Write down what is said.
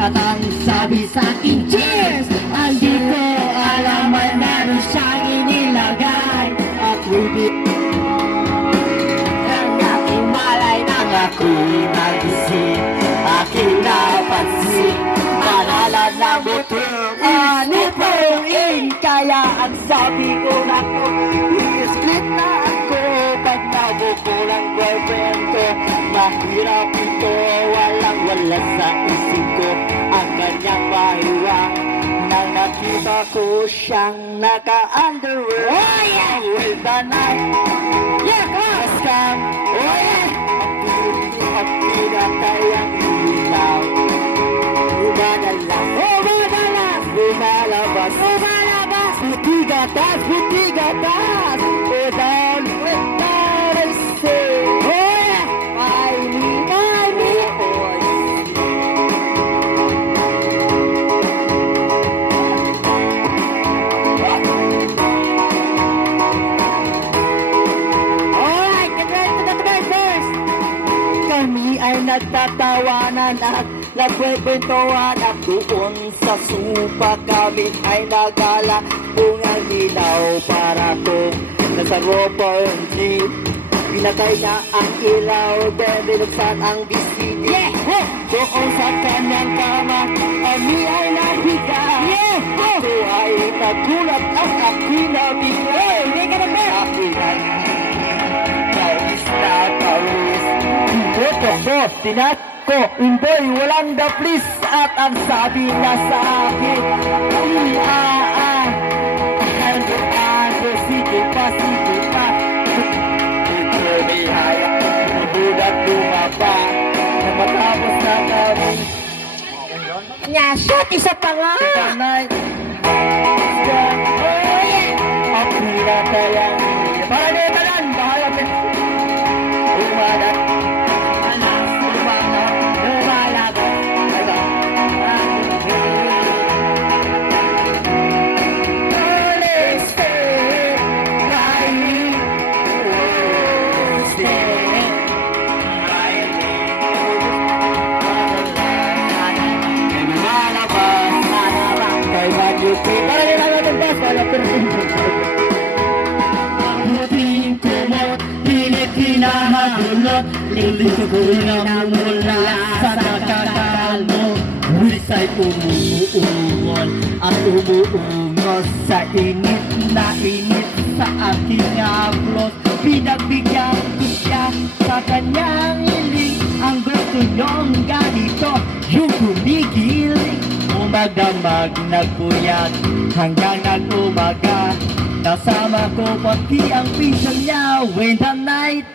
At ang sabi sa akin, cheers! Hindi ko alam ay meron siyang inilagay. At hindi ang aking malay nang ako'y nagising. Aking napansin, manalan na butong anipuin. Kaya ang sabi ko na ko, i-split na ako pag nabuko ng boyfriend ko. Mahirap ito, walang-wala sa isip ko ang kanyang pahiwa. Nang nakita ko siyang naka-underwear. Oh yeah! With the night, yeah, come! Oh yeah! At pinatay ang ilaw. Lumadalas, lumalabas, butigatas, butigatas. Down, I say, oh yeah! Buy me, boys. Alright, get ready to the first. Kami ay nagtatawanan at nagkwekwentuhan at doon sa supa kami ay nagala bungang ilaw para kung nasa roper jeep. Pinatay na ang ilaw, then binuksan ang bisig. Yeah! Hey! Doon sa kanyang kama, kami ay nahiga. Yeah! Ako ay nagulat at ako'y nabigla. Hey! Hindi ka na ba? Ako'y kawis na kawis. Ito ko, tinat ko, Imboy, walang the please. At ang sabi na sa akin, sige pa, sige pa. Ito may hayak, nabudat lumapa, na matapos na kami. Nyasot, isa pa nga. Panay. Oh yeah. At pinatayang para nito lang, bahala ka. Umadat. Para nila natin boss, wala Abutin ko mo, pilit hinahagulot. Lilito ko na mula sa nakakal mo. Wisay umuungol at umuungos sa init na init sa aking aplos. Pinagbigyan ko siya sa kanyang hiling. Ang gusto niyong ganito, yung gumigiling. Umagamag nagpuyat hanggang nag-umaga. Kasama ko pati ang pinsan niya when the night